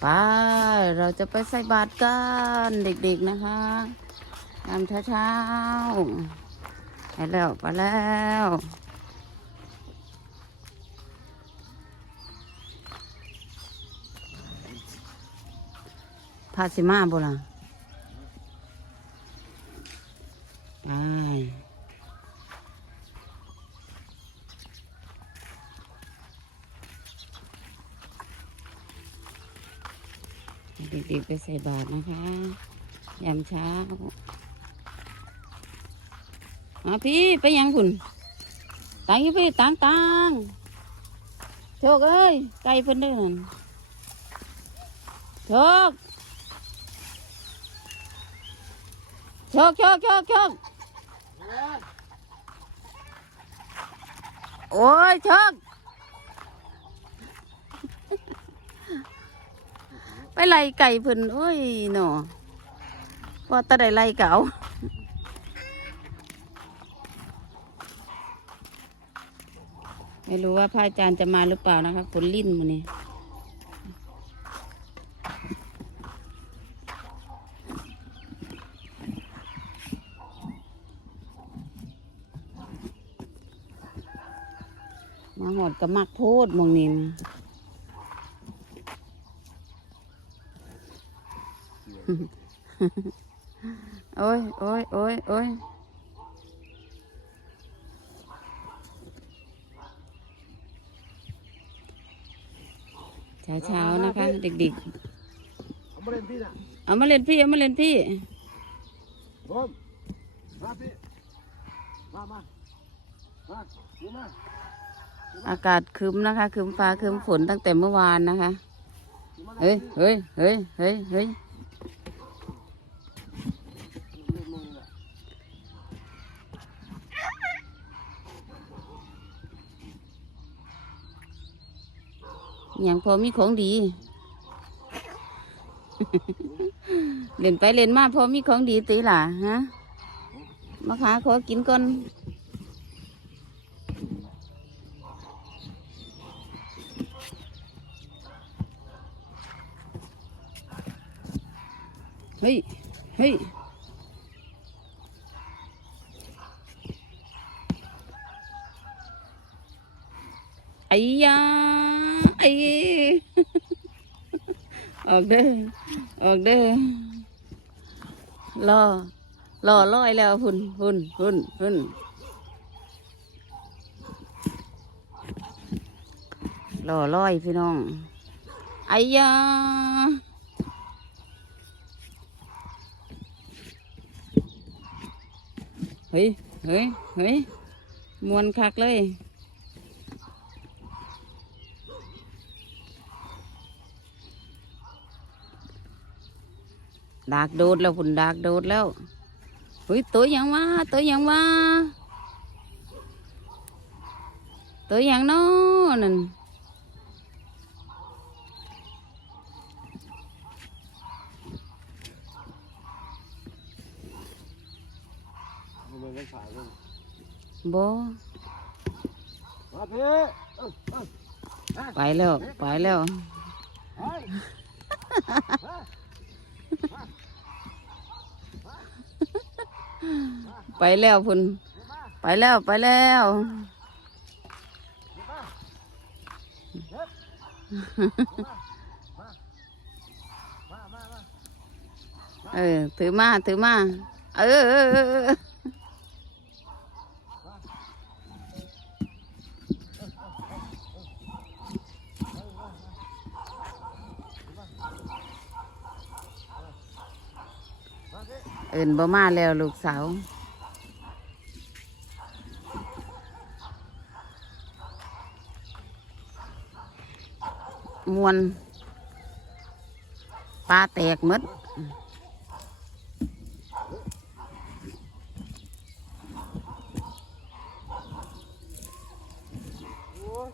ไปเราจะไปใส่บาตรกันเด็กๆนะคะตามเช้าๆไปแล้วไปแล้วพาสิมาบ่ล่ะไป เด็กๆไปใส่บาตรนะคะ ยามเช้ามาพี่ไปยังคุณตังอยู่พี่ตังตังโชคเอ้ยไก่เพิ่นเด้อนั่นโชคโชคโชคโชคโชคโอ้ยโชค ไปไล่ไก่เพิ่นโอ้ยหนอว่าตะได้ไล่เก่าไม่รู้ว่าพระอาจารย์จะมาหรือเปล่านะคะฝนลิ่นมาเนี่ยมาหอดกับมักโพดมองนี้นะ โอ้ยโอ้ยโอ้ยโอ้ยเช้าเช้านะคะเด็กเอามาเล่นพี่นะเอามาเล่นพี่ เอามาเล่นพี่ผมมาพี่ มามามาดูมาอากาศครึ้มนะคะครึ้มฟ้าครึ้มฝนตั้งแต่เมื่อวานนะคะ เฮ้ยเฮ้ยเฮ้ยเฮ้ยเฮ้ย เล่นมือน่ะ อย่างพอมีของดี เล่นไปเล่นมาพอมีของดีตีล่ะฮะมาขาขอกินก่อนเฮ้ยเฮ้ยไอ้ยา ไอออกเด้อออกเด้อรอรอร้อยแล้วหุ่นหุ่นหุ่นหุ่นรอร้อยพี่น้องไอ้ยาเฮ้ยเฮ้ยเฮ้ยมวนคักเลย ดากโดดแล้วฝุ่นดากโดดแล้วเฮ้ยตัวยังวะตัวยังวะตัวยังน้อนั่นดูมือกันขาเลยบมาพี่เอ้ยเอ้ยไปแล้ว ไปแล้ว เฮ้ย ไปแล้วฝุ่นไปแล้วไปแล้วเออถือมาถือมาเออเออเออเออเอินบ่มาแล้วลูกสาว มวนปลาแตกหมด โอ้ย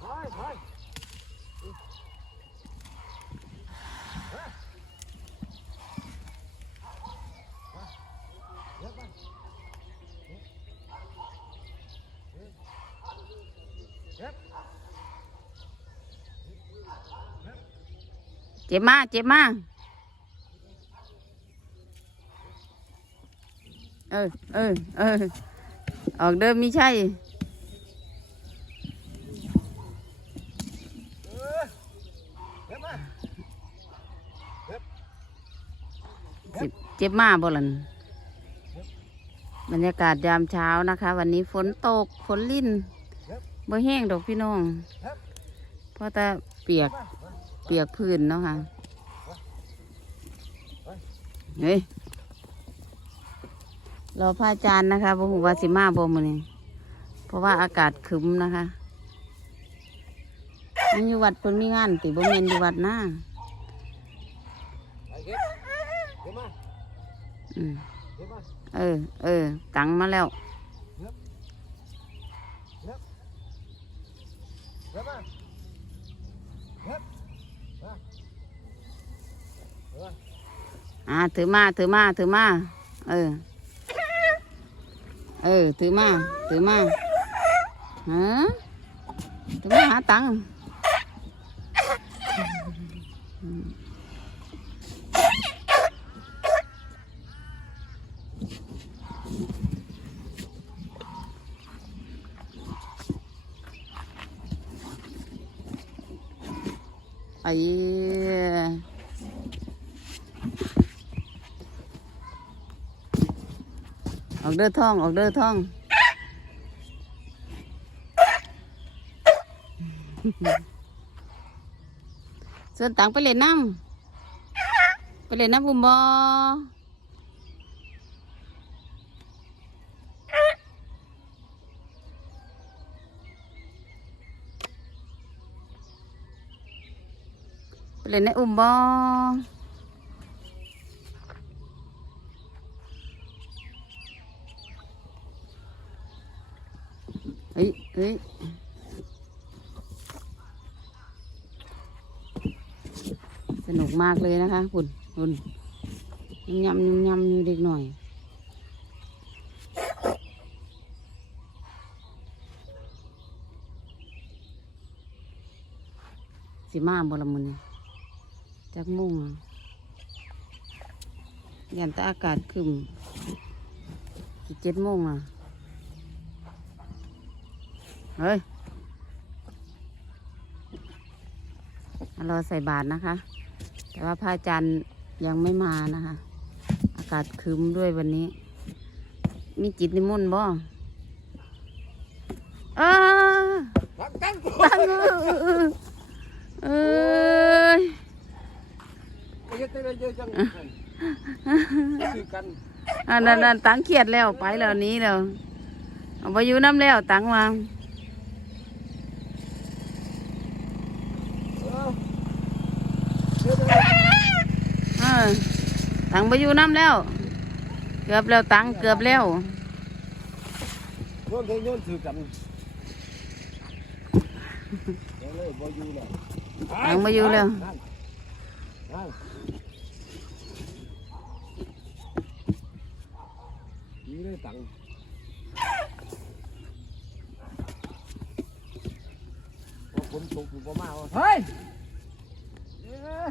เฮ้ยเฮ้ย เเจ็บมากเจ็บมากเออเออเออออกเดิมไม่ใช่เออเดี๋ยวมาสิบเจ็บมากบ่ลันบรรยากาศยามเช้านะคะ วันนี้ฝนตกฝนลิ่นบ่แห้งดอกพี่น้องเพราะแต่เปียก เปียกพื้นเนาะค่ะ เฮ้ยรอพระอาจารย์นะคะบ่ฮู้ว่าสิมาบ่มื้อนี้เพราะว่าอากาศครึ้มนะคะมันอยู่วัดเพิ่นมีงานติบ่แม่นอยู่วัดนะไปเก็บเดี๋ยวมาอืมเออ เออ ตังมาแล้วเดี๋ยวมาเดี๋ยวมา อ่าถือมาถือมาถือมาเออ เออถือมาถือมาฮะถือมาหาตังค์ไอ้ ออกเด้อท่อง ออกเด้อท่อง ส่วนตังไปเล่นน้ำไปเล่นน้ำบุมบอไปเล่นในอุ่มบอ เฮ้ยสนุกมากเลยนะคะคุณคุณยำยำยำอยู่เด็กหน่อย สิมาบลมุนจากมุ่งยันแตอากาศขึ้นสิเจ็ดโมงอะ เฮ้ยมารอใส่บาทนะคะ แต่ว่าพระอาจารย์ยังไม่มานะคะ อากาศครึ้มด้วยวันนี้ มีจิตนิมนต์บ่เออตั้งตั้งตั้งเออเอ้ยไม่ใช่ได้เยอะจังคือกันอันนั้นอันตังเครียดแล้วไปแล้วหนี้แล้วเอาไปอยู่น้ำแล้วตังมาเออเดี๋ยวเดี๋ยว เออ ตังไปอยู่น้ำแล้ว เกือบแล้วตังเกือบแล้วโยนเถอะโยนถือกันเดี๋ยวเลยบ่อยู่แล้วตังมาอยู่แล้วนั่นนั่นอยู่ได้ตังค์พอฝนตกอยู่ประมาณว่าเฮ้ยเอ๊ะ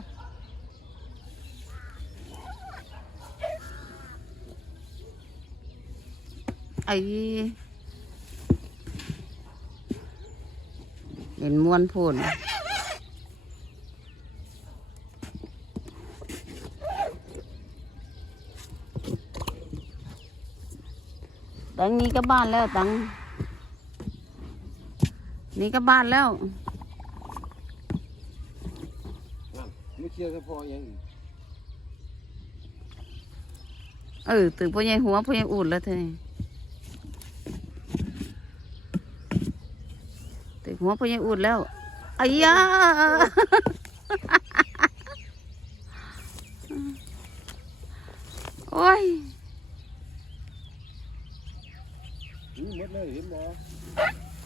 ไอ้เห็นมวนพูนตังนี้ก็บ้านแล้วตังนี่ก็บ้านแล้วนั่นไม่เชื่อก็พอยังอีกเออตื่นพ่อใหญ่หัวพ่อใหญ่อูดแล้วเธอนี่ตื่น หัวพ่อใหญ่อูดแล้วไอ้ยาโอ้ยนี่หมดเลยเห็นบ่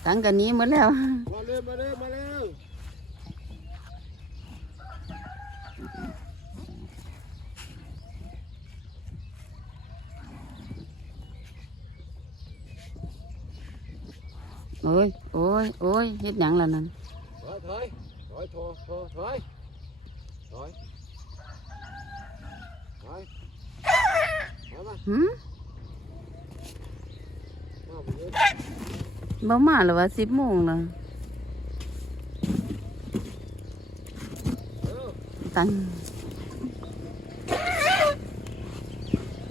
ตังกันนี้หมดแล้ว มาเร็วมาเร็วมาเร็ว โอ้ยโอ้ยโอ้ยเฮ็ดหยังล่ะนั่นถอยถอยถอยถอยถอยถอยถอยมามาหืมมาไปเลยบ่มาหรือว่าสิบโมงแล้วเออตัง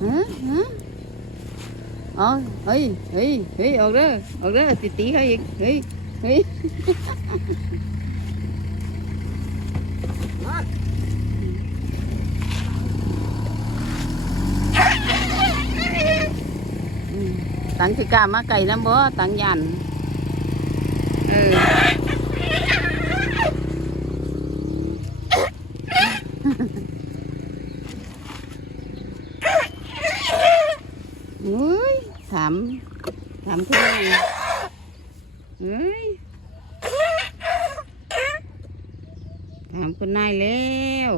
หืมหืม เอาเฮ้ยเฮ้ยเฮ้ยออกเด้อออกเด้อติตีเขาอีกเฮ้ยเฮ้ยมาอืมตังคือกล้ามาไก่น้ำบ่ตังยันเออ เฮ้ยถามถามคุณนาย เฮ้ยถามคุณนายแล้ว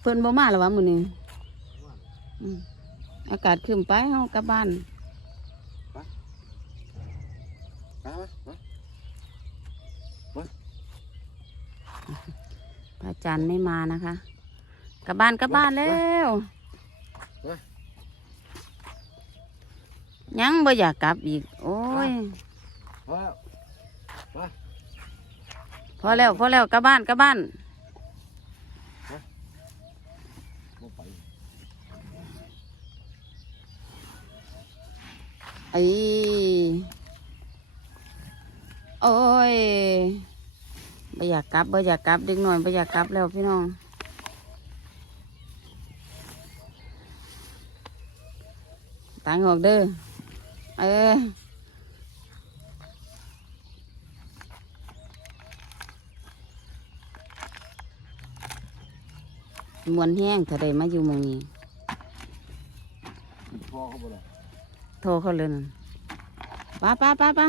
เพิ่นบ่มาหรอวะมื้อนี้อากาศขึ้นไปเฮากลับบ้าน มามา พระอา จารย์ไม่มานะคะ กลับบ้านกลับบ้านแล้วยังบ่อยากกลับอีก โอ้ยพอแล้วพอแล้วพอแล้วกลับบ้านกลับบ้านบ่ไปไอ้โอ้ย บ่อยากกลับบ่อยากกลับเด็กหน่อยบ่อยากกลับแล้วพี่น้องตังออกเด้อเออมวนแห้งถ้าได้มาอยู่หมองนี้พอเขาบ่ล่ะโทรเขาเลยนั่นป้าป้าป้าป้า